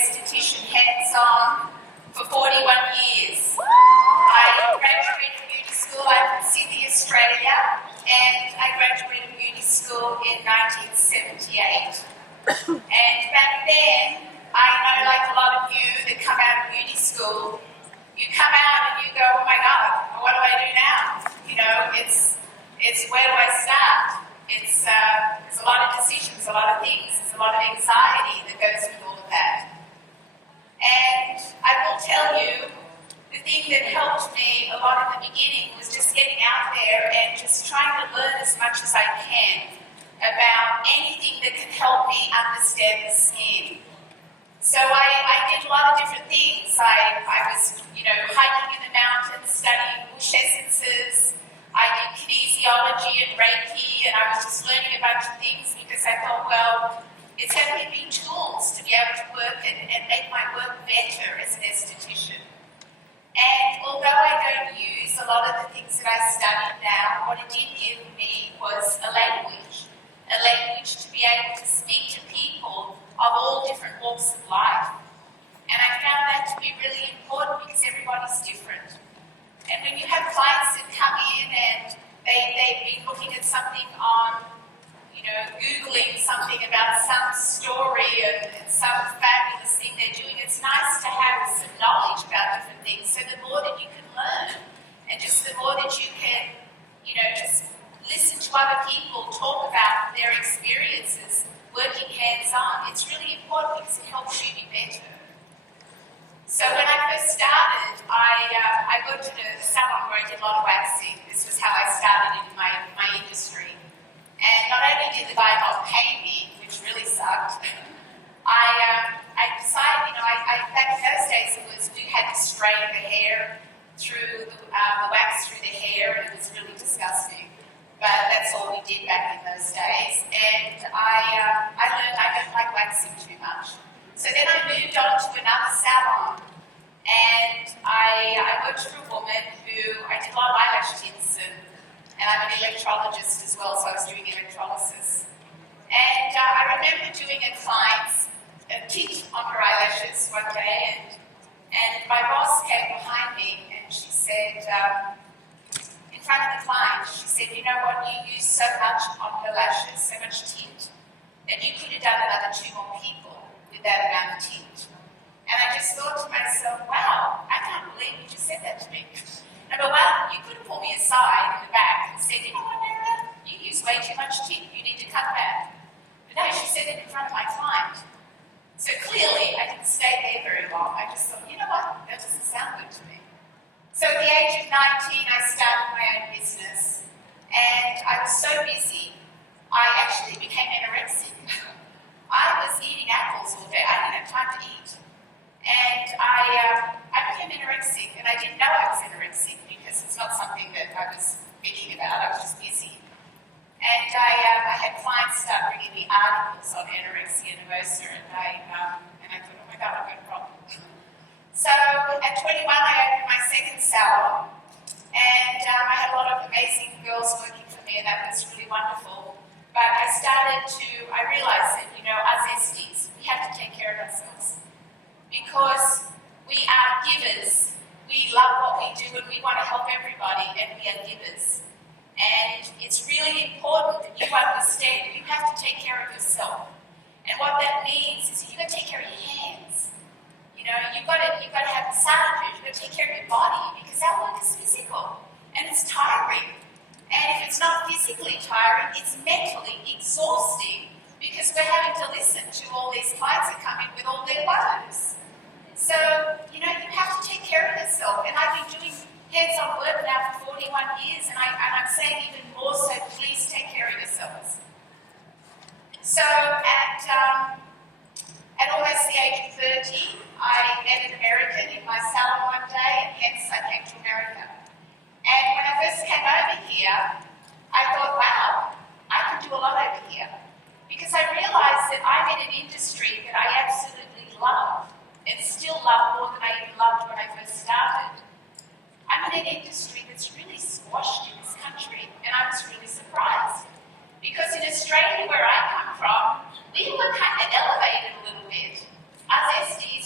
esthetician hands-on for 41 years. I graduated beauty school. I'm from Sydney, Australia, and I graduated beauty school in 1978. And back then, I know like a lot of you that come out of beauty school, you come out and you go, oh my God, what do I do now? You know, it's where do I start? It's a lot of decisions, a lot of things. There's a lot of anxiety that goes with all of that. And I will tell you, the thing that helped me a lot in the beginning was just getting out there and just trying to learn as much as I can about anything that can help me understand the skin. So I did a lot of different things. I was, hiking in the mountains, studying bush essences. I did kinesiology and Reiki, and I was just learning a bunch of things because I thought, well, it's having me tools to be able to work and make my work better as an esthetician. And although I don't use a lot of the things that I studied now, what it did give me was a language to be able to speak to people of all different walks of life. And I found that to be really important because everybody's different. And when you have clients that come in and they've been looking at something on, Googling something about some story and some fabulous thing they're doing, it's nice to have some knowledge about different things. So the more that you can learn and just the more that you can, just listen to other people talk about their experiences working hands-on, it's really important because it helps you be better. So when I first started, I worked at a salon where I did a lot of waxing. This was how I started in my industry. And not only did the guy not pay me, which really sucked, I decided, back in those days it was, we had to strain the hair through the wax through the hair, and it was really disgusting. But that's all we did back in those days. And I learned I don't like waxing too much. So then I moved on to another salon, and I worked for a woman who, I did a lot of eyelash tints, and I'm an electrologist as well, so I was doing electrolysis. And I remember doing a client's tint on her eyelashes one day, and my boss came behind me, and she said, in front of the client, she said, you know what, you use so much on her lashes, so much tint, that you could have done another 2 more people with that amount of tint. And I just thought to myself, wow, I can't believe you just said that to me. Number one, you could have pulled me aside in the back and said, you know what, Nerida, you use way too much tint, you need to cut back. But no, she said it in front of my client. So clearly, I didn't stay there very long. I just thought, you know what, that doesn't sound good to me. So at the age of 19, I started my own business, and I was so busy, I actually became anorexic. I was eating apples all day. I didn't have time to eat. And I became anorexic, and I didn't know I was anorexic because it's not something that I was thinking about. I was just busy. And I had clients start bringing me articles on anorexia nervosa, and I thought, oh my God, I've got a problem. So at 21, I opened my second salon, and I had a lot of amazing girls working for me, and that was really wonderful. But I realized that, us esties, we have to take care of ourselves. Because we are givers. We love what we do, and we want to help everybody, and we are givers. And it's really important that you understand you have to take care of yourself. And what that means is you've got to take care of your hands. You've got to have massages, you've got to take care of your body, because our work is physical, and it's tiring. And if it's not physically tiring, it's mentally exhausting, because we're having to listen to all these clients that come in with all their woes. So, you have to take care of yourself. And I've been doing hands-on work now for 41 years, and I'm saying even more so, please take care of yourselves. So at almost the age of 30, I met an American in my salon one day, and hence I came to America. And when I first came over here, I thought, wow, I can do a lot over here. Because I realized that I'm in an industry that I absolutely love, and still love more than I even loved when I first started. I'm in an industry that's really squashed in this country, and I was really surprised. Because in Australia, where I come from, we were kind of elevated a little bit. Us SDs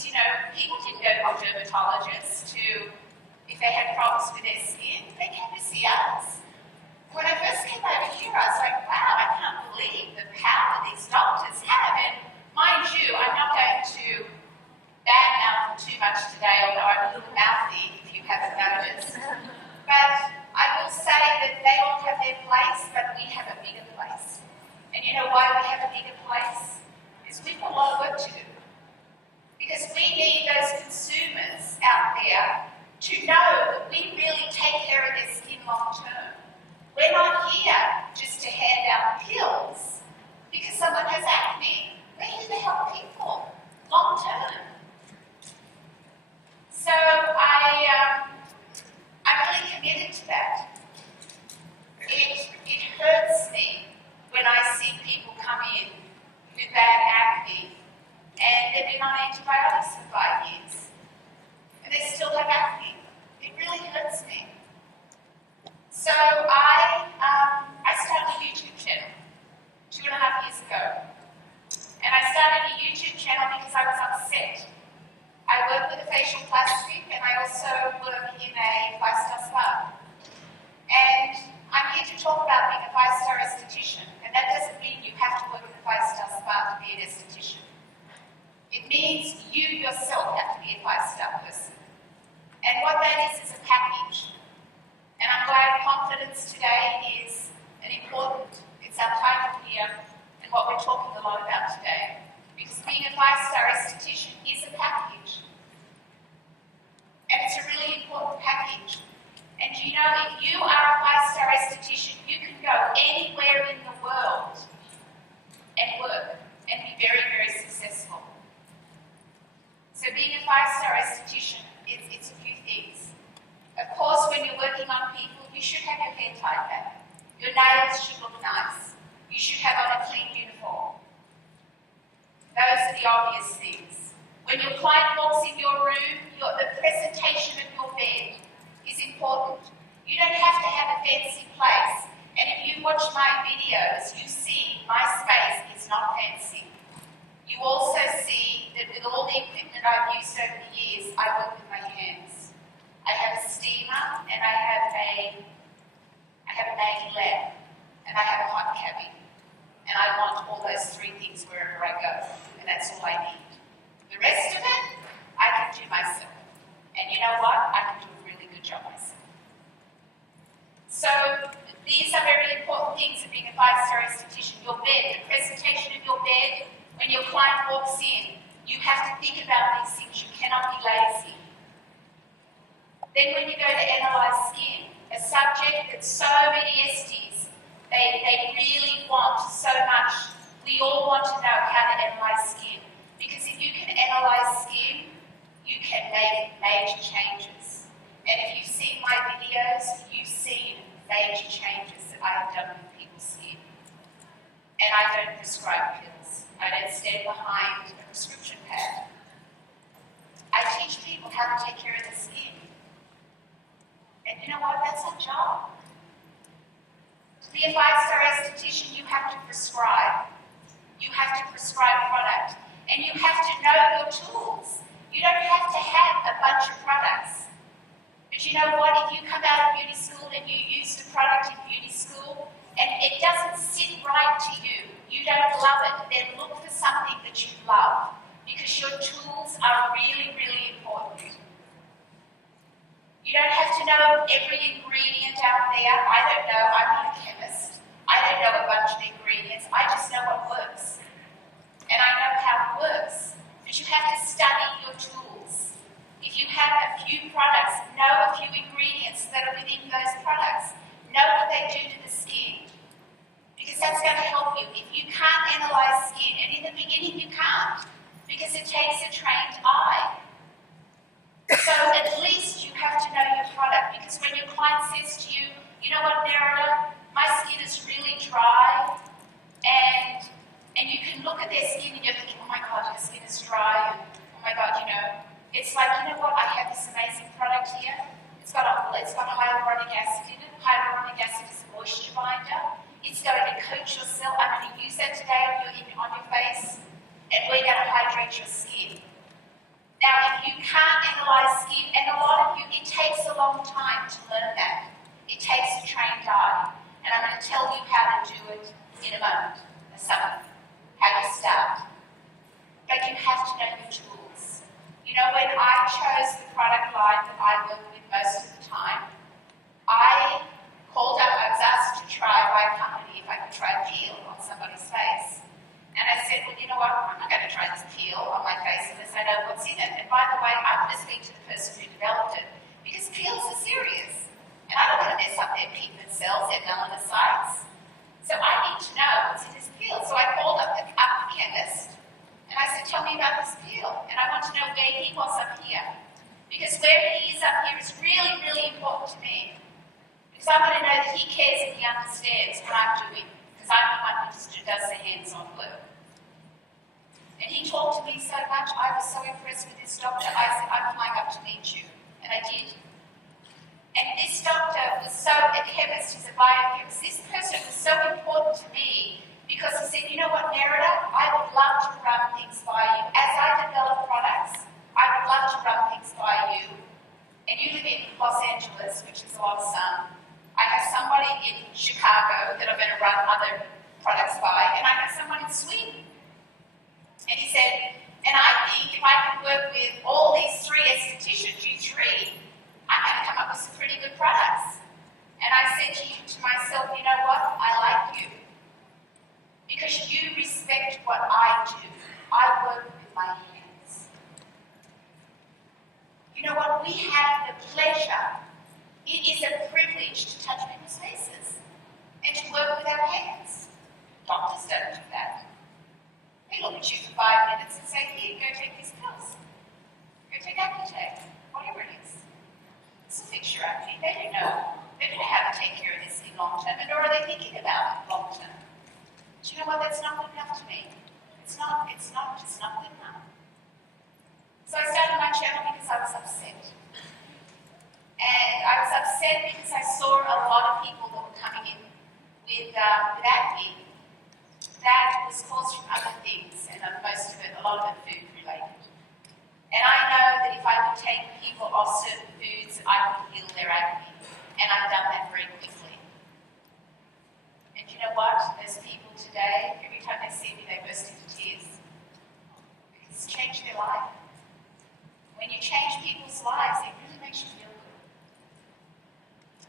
bad acne, and they've been on antibiotics for 5 years, and they still have acne. It really hurts me. So I started a YouTube channel 2.5 years ago. And I started a YouTube channel because I was upset. I work with a facial plastic, and I also work in a 5-star spa. And I'm here to talk about being a 5-star esthetician. And that doesn't mean you have to work in a 5-star spa to be an esthetician. It means you yourself have to be a 5-star person. And what that is a package. And I'm glad confidence today is it's our title here, and what we're talking a lot about today. Because being a 5-star esthetician is a package. And it's a really important package. And you know, if you are a 5-star esthetician, you can go anywhere in the world and work and be very, very successful. So being a 5-star esthetician, it's a few things. Of course, when you're working on people, you should have your hair tied back. Your nails should look nice. You should have on a clean uniform. Those are the obvious things. When your client walks in your room, the presentation of your bed is important. You don't have to have a fancy place. And if you watch my videos, you see my space is not fancy. You also see that with all the equipment I've used over the years, I work with my hands. I have a steamer, and I have a Maggie lamp, and I have a hot cabin. And I want all those 3 things wherever I go, and that's all I need. The rest of it, I can do myself. And you know what? I can do a really good job myself. So these are very important things of being a 5-star esthetician. Your bed, the presentation of your bed, when your client walks in, you have to think about these things. You cannot be lazy. Then when you go to analyze skin, a subject that so many esties, they really want so much. We all want to know how to analyze skin. Because if you can analyze skin, you can make major changes. And if you've seen my videos, you've seen major changes that I have done with people's skin. And I don't prescribe pills. I don't stand behind a prescription pad. I teach people how to take care of their skin. And you know what? That's our job. To be a 5-star esthetician, you have to prescribe. You have to prescribe product. And you have to know your tools. You don't have to have a bunch of products. But you know what? If you come out of beauty school and you use the product in beauty school and it doesn't sit right to you, you don't love it, then look for something that you love. Because your tools are really, really important. You don't have to know every ingredient out there. I don't know. I'm not a chemist. I don't know a bunch of ingredients. I just know what works. And I know how it works. But you have to study your tools. If you have a few products, know a few ingredients that are within those products. Know what they do to the skin. Because that's going to help you. If you can't analyze skin, and in the beginning you can't, because it takes a trained eye. So at least you have to know your product, because when your client says to you, you know what, Nerida, my skin is really dry, and you can look at their skin and you're thinking, oh my God, your skin is dry, and oh my God, you know, it's like, you know what, I have this amazing product here. It's got hyaluronic acid in it. Hyaluronic acid is a moisture binder. It's going to coat your cell. I'm going to use that today on your face, and we're going to hydrate your skin. Now, if you can't analyze skin, and a lot of you, it takes a long time to learn that. It takes a trained eye. And I'm going to tell you how to do it in a moment, a summary, how you start. But you have to know your tools. You know, when I chose the product line that I work with most of the time, I was asked to try by a company if I could try a peel on somebody's face. And I said, well, you know what, I'm not going to try this peel on my face unless I know what's in it. And by the way, I'm going to speak to the person who developed it, because peels are serious. And I don't want to mess up their pigment cells, their melanocytes. So I need to know what's in this peel. So I called up the chemist, and I said, tell me about this peel. And I want to know where he was up here. Because where he is up here is really, really important to me. Because I want to know that he cares and he understands what I'm doing. Because I'm the one who does the hands-on work. me so much. I was so impressed with this doctor. I said, I'm flying up to meet you. And I did. And this doctor was a chemist, he's a biochemist. This person was so important to me because he said, you know what, Nerida, I would love to run things by you. As I develop products, I would love to run things by you. And you live in Los Angeles, which is a lot of sun. I have somebody in Chicago that I'm going to run other products by, and I have someone in Sweden. And he said, and I think if I can work with all these three estheticians, you three, I'm going to come up with some pretty good products. And I said to myself, you know what? I like you. Because you respect what I do. I work with my hands. You know what? We have the pleasure. It is a privilege to touch people's faces and to work with our hands. Doctors don't do that. They look at you for 5 minutes and say, here, go take these pills. Go take Accutane, whatever it is. This will fix your acne. They don't know. They don't know how to take care of this in long term, and nor are they thinking about it long term. Do you know what? That's not good enough to me. It's not good enough. So I started my channel because I was upset. And I was upset because I saw a lot of people that were coming in with acne that was caused from other things, and most of it, a lot of it food related. And I know that if I could take people off certain foods, I could heal their acne. And I've done that very quickly. And you know what? Those people today, every time they see me, they burst into tears. Because it's changed their life. When you change people's lives, it really makes you feel good.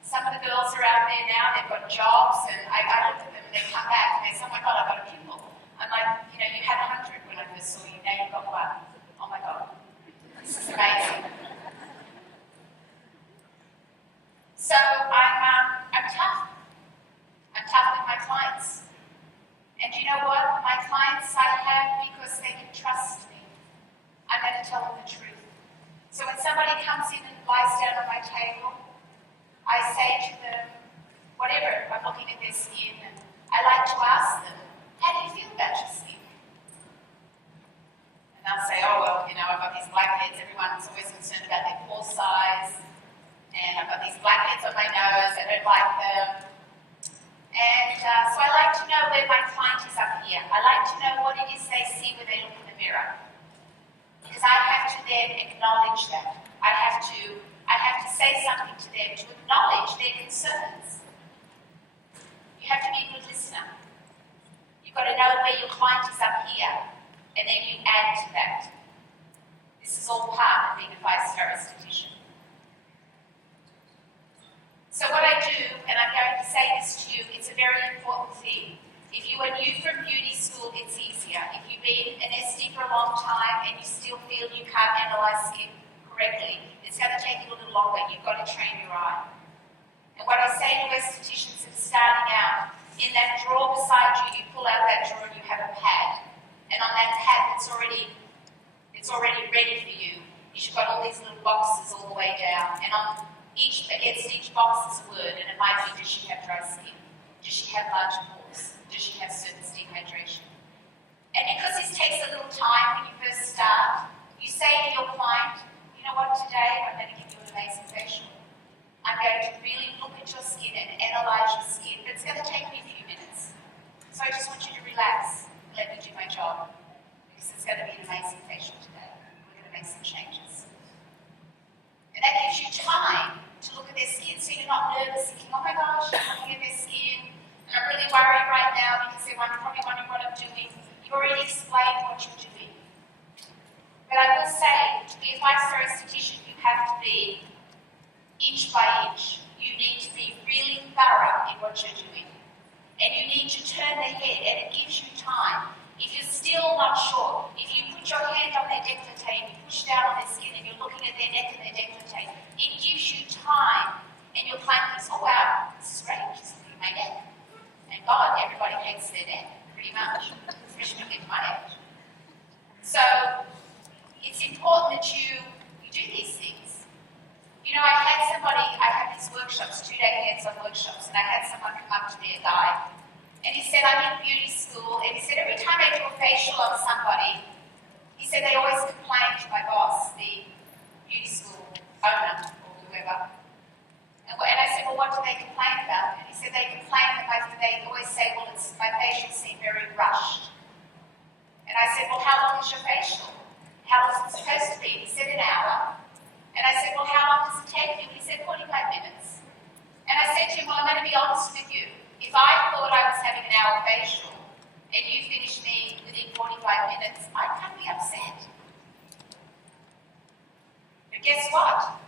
Some of the girls are out there now, they've got jobs, and I look at them and they come back and they say, oh my God, I've got a pimple. I'm like, you know, you had 100 when I first saw you, now you've got one. Oh my God. This is amazing. So I'm tough. I'm tough with my clients. And you know what? My clients I have because they can trust me. I'm going to tell them the truth. So when somebody comes in and lies down on my table, I say to them, whatever, I'm looking at their skin, and I like to ask them, how do you feel about your skin? And they'll say, oh, well, you know, I've got these blackheads. Everyone's always concerned about their pore size. And I've got these blackheads on my nose. I don't like them. And so I like to know where my client is up here. I like to know what it is they see when they look in the mirror. Because I have to then acknowledge that. I have to say something to them to acknowledge their concerns. You have to be a good listener. You've got to know where your client is up here, and then you add to that. This is all part of being a 5-star esthetician. So what I do, and I'm going to say this to you, it's a very important thing. If you are new from beauty school, it's easier. If you've been an SD for a long time and you still feel you can't analyze skin correctly, it's going to take you a little longer. You've got to train your eye. And what I say to estheticians that are starting out, in that drawer beside you, you pull out that drawer and you have a pad. And on that pad, it's already ready for you. You've got all these little boxes all the way down. And against each box is a word, and it might be, does she have dry skin? Does she have large pores? Does she have surface dehydration? And because this takes a little time when you first start, you say to your client, you know what, today I'm going to give you an amazing facial. I'm going to really look at your skin and analyze your skin, but it's going to take me a few minutes. So I just want you to relax and let me do my job, because it's going to be an amazing facial today. We're going to make some changes. And that gives you time to look at their skin so you're not nervous, thinking, oh my gosh, I'm looking at their skin, and I'm really worried right now because they're probably wondering what I'm doing. You've already explained what you're doing. But I will say, to be a 5-star esthetician, you have to be inch by inch. You need to be really thorough in what you're doing. And you need to turn the head, and it gives you time. If you're still not sure, if you put your hand on their décolleté and you push down on their skin and you're looking at their neck and their décolleté, it gives you time, and your client thinks, oh wow, this is great, she's looking at my neck. And God, everybody hates their neck, pretty much, especially at my age. So it's important that you do these things. You know, I had these workshops, 2-day hands-on workshops, and I had someone come up to me, a guy, and he said, I'm in beauty school, and he said, every time I do a facial on somebody, he said, long is your facial? How long is it supposed to be? He said an hour. And I said, well, how long does it take you? He said 45 minutes. And I said to him, well, I'm going to be honest with you. If I thought I was having an hour facial and you finished me within 45 minutes, I'd kind of be upset. But guess what?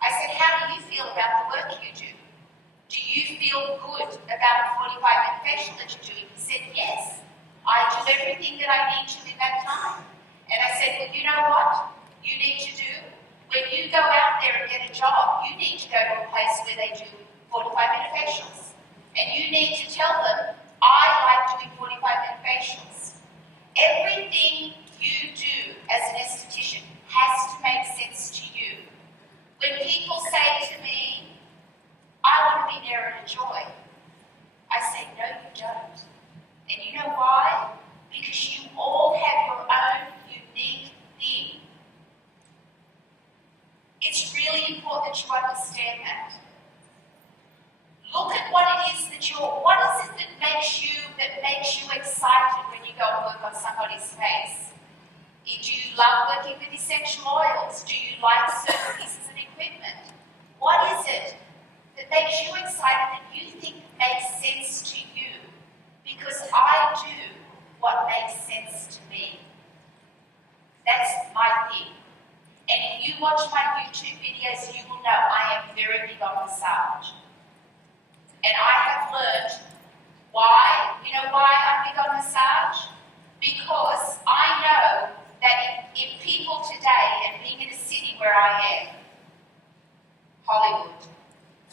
I said, how do you feel about the work you do? Do you feel good about the 45-minute facial that you're doing? He said, yes. I do everything that I need to in that time. And I said, well, you know what you need to do? When you go out there and get a job, you need to go to a place where they do 45-minute facials. And you need to tell them, I like doing 45-minute facials. Everything you do as an esthetician has to make sense to you. When people say to me, I want to be Nerida Joy, I say, no, you don't. And you know why? Because you all have your own unique thing. It's really important that you understand that. Look at what it is that what is it that makes you excited when you go and work on somebody's face? Do you love working with essential oils? Do you like certain pieces of equipment? What is it that makes you excited that you think makes sense to you? Because I do what makes sense to me. That's my thing. And if you watch my YouTube videos, you will know I am very big on massage. And I have learned why. You know why I'm big on massage? Because I know that if people today, and being in a city where I am, Hollywood,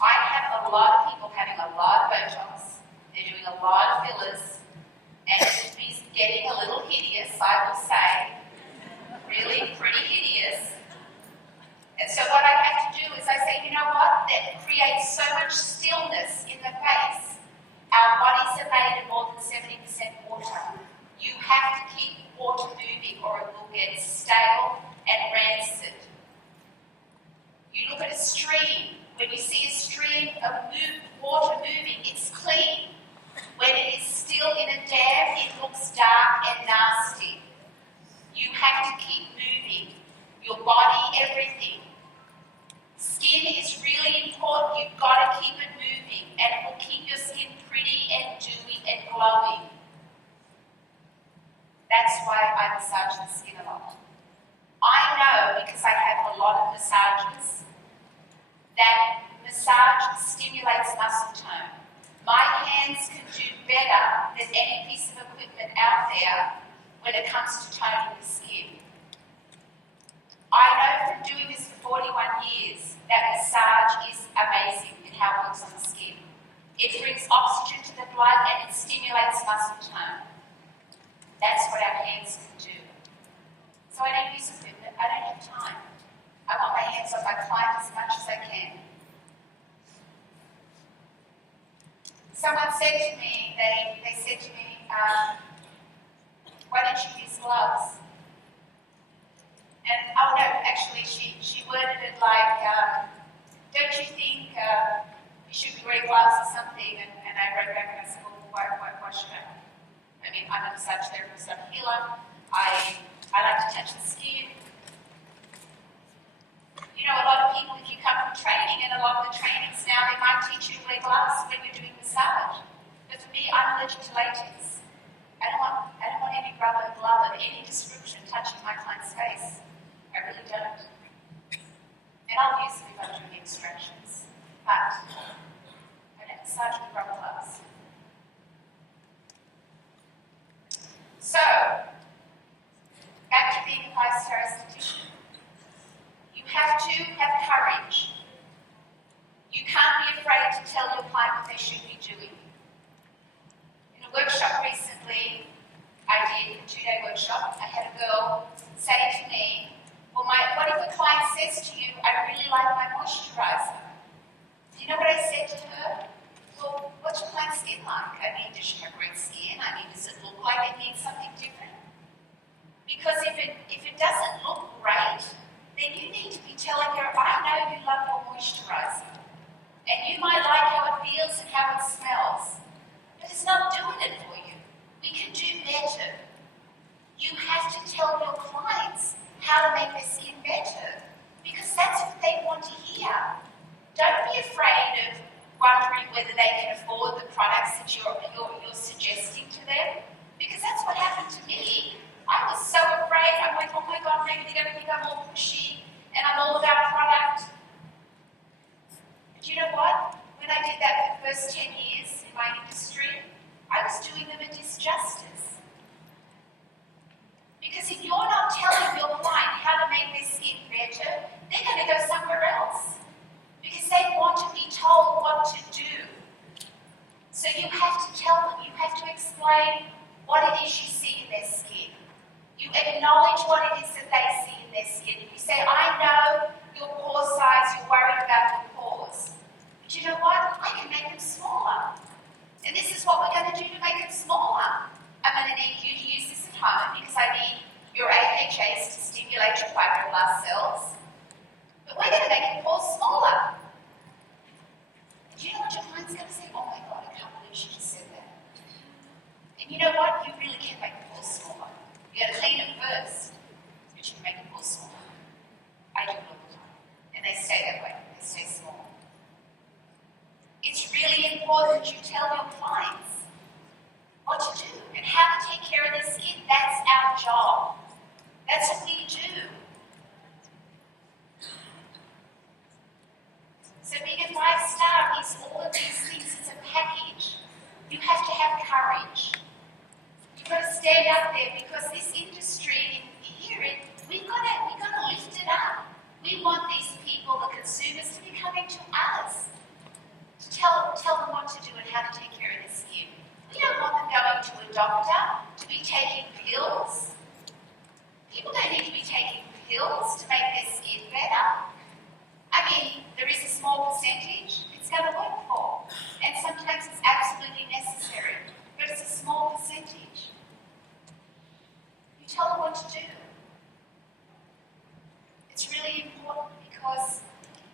I have a lot of people having a lot of Botox. They're doing a lot of fillers, and it is getting a little hideous, I will say. Really pretty hideous. And so what I have to do is I say, you know what? That creates so much stillness in the face. Our bodies are made of more than 70% water. You have to keep water moving or it will get stale and rancid. You look at a stream. When you see a stream of water moving, it's clean. When it is still in a dam, it looks dark and nasty. You have to keep moving. Your body, everything. Skin is really important. You've got to keep it moving, and it will keep your skin pretty and dewy and glowing. That's why I massage the skin a lot. I know, because I have a lot of massages, that massage stimulates muscle tone. My hands can do better than any piece of equipment out there when it comes to toning the skin. I know from doing this for 41 years that massage is amazing in how it works on the skin. It brings oxygen to the blood and it stimulates muscle tone. That's what our hands can do. So I don't use equipment, I don't have time. I want my hands on my client as much as I can. Someone said to me, they said to me, why don't you use gloves? And, oh no, actually she worded it like, don't you think you should be wearing gloves or something? And I wrote back and I said, well, why should I? I mean, I'm a massage therapist, I'm a healer. I like to touch the skin. You know, a lot of people, if you come from training, and a lot of the trainings now, they might teach you to wear gloves when you're doing massage. But for me, I'm allergic to latex. I don't want any rubber glove of any description touching my client's face. I really don't. And I'll use them if I'm doing extractions. But I don't massage with rubber gloves. So, back to being a five-star esthetician. You have to have courage. You can't be afraid to tell your client what they should be doing. In a workshop recently, I did a 2-day workshop. I had a girl say to me, well, what if a client says to you, I really like my moisturizer? Do you know what I said to her? Well, what's your client's skin like? I mean, does she have great skin? I mean, does it look like it needs something different? Because if it doesn't look great, then you need to be telling her, I know you love your moisturizer. And you might like how it feels and how it smells. But it's not doing it for you. We can do better. You have to to tell your clients how to make their skin better, because that's what they want to hear. Don't be afraid of wondering whether they can afford the products that you're suggesting to them, because that's what happened to me. I was so afraid. I'm like, oh my God, maybe they're going to think I'm all pushy and I'm all about product. But you know what? When I did that for the first 10 years in my industry, I was doing them a disjustice. Because if you're not telling your client how to make their skin better, they're going to go somewhere else. Because they want to be told what to do. So you have to tell them, you have to explain what it is you see in their skin. You acknowledge what it is that they see in their skin. You say, I know your pore size, you're worried about your pores. But you know what? I can make them smaller. And this is what we're going to do to make them smaller. I'm going to need you to use this at home because I need your AHAs to stimulate your fibroblast cells. But we're going to make your pores smaller. And do you know what your client's going to say? Oh my God, I can't believe she just said that. And you know what? You really can make the pores smaller. You got to clean it first, but you can make the pores smaller. I do it all the time. And they stay that way. They stay small. It's really important that you tell your clients what to do and how to take care of their skin. That's our job. That's what we do. So being a 5-star is all of these things. It's a package. You have to have courage. You've got to stand up there because this industry here, we've got to lift it up. We want these people, the consumers, to be coming to us to tell them what to do and how to take care of their skin. We don't want them going to a doctor to be taking pills. People don't need to be taking pills to make their skin better. I mean, there is a small percentage it's going to work for, and sometimes it's absolutely necessary, but it's a small percentage. You tell them what to do. It's really important because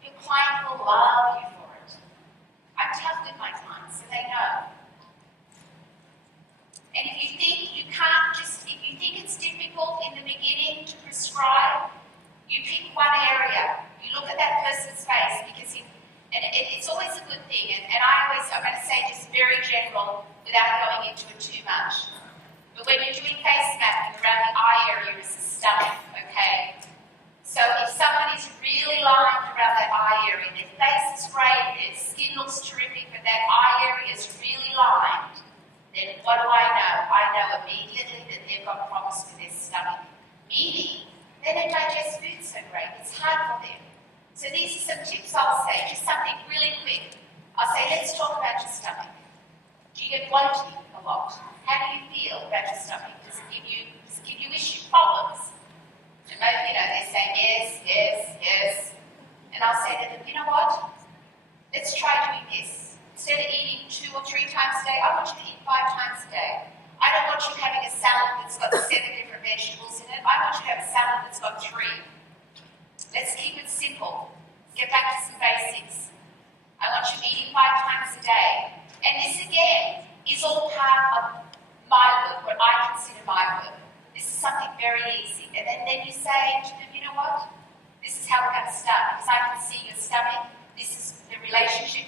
your client will love you for it. I'm tough with my clients, so they know. And if you think it's difficult in the beginning to prescribe, you pick one area. You look at that person's face because it's always a good thing. And I'm going to say just very general without going into it too much. But when you're doing face mapping around the eye area is the stomach, okay? So if someone is really lined around that eye area, their face is great, their skin looks terrific, but that eye area is really lined, then what do I know? I know immediately that they've got problems with their stomach. Meaning, they don't digest food so great. It's hard for them. So these are some tips I'll say, just something really quick. I'll say, let's talk about your stomach. Do you get bloating a lot? How do you feel about your stomach? Does it give you issue problems? And maybe, they're saying yes. And I'll say to them, you know what? Let's try doing this. Instead of eating 2 or 3 times a day, I want you to eat 5 times a day. I don't want you having a salad that's got 7 different vegetables in it. I want you to have a salad that's got 3. Let's keep it simple. Get back to some basics. I want you eating 5 times a day. And this, again, is all part of my work, what I consider my work. This is something very easy. And then you say to them, you know what? This is how we're going to start. Because I can see your stomach. This is the relationship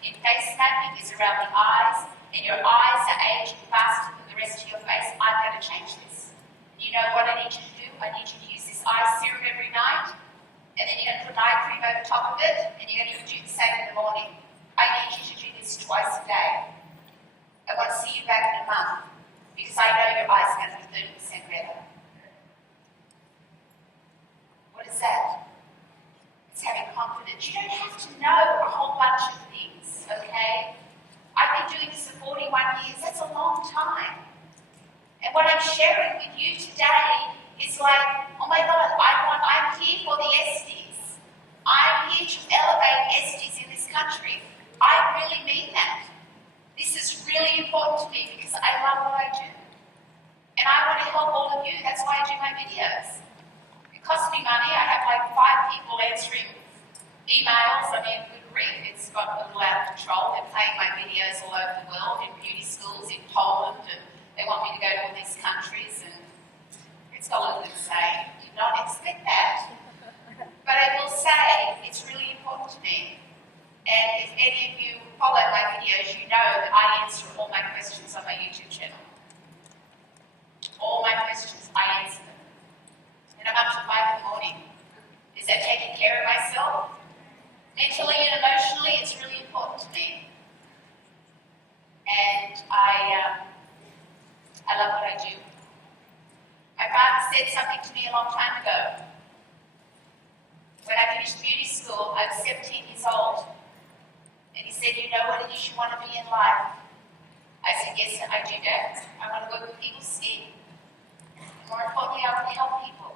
in face mapping is around the eyes. And your eyes are aging faster than the rest of your face. I'm going to change this. You know what I need you to do? I need you to use this eye serum every night. And then you're going to put an eye cream over top of it. And you're going to do the same in the morning. I need you to do this twice a day. I want to see you back in a month. Because I know your eyes are going to be 30% better. What is that? It's having confidence. You don't have to know a whole bunch of things, okay? I've been doing this for 41 years. That's a long time. And what I'm sharing with you today is like, oh my God, I'm here for the Estes. I'm here to elevate Estes in this country. I really mean that. This is really important to me because I love what I do. And I want to help all of you. That's why I do my videos. It costs me money. I have like 5 people answering emails. I mean, good grief, it's got a little out of control. They're playing my videos all over the world, in beauty schools, in Poland, and they want me to go to all these countries. And said something to me a long time ago. When I finished beauty school, I was 17 years old. And he said, you know what it is you want to be in life? I said, yes, I do, Dad. I want to work with people's skin. More importantly, I want to help people.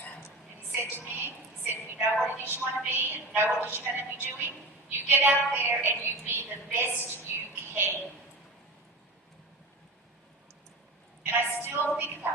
And he said to me, you know what it is you want to be and know what it is you're going to be doing? You get out there and you be the best you can. And I still think about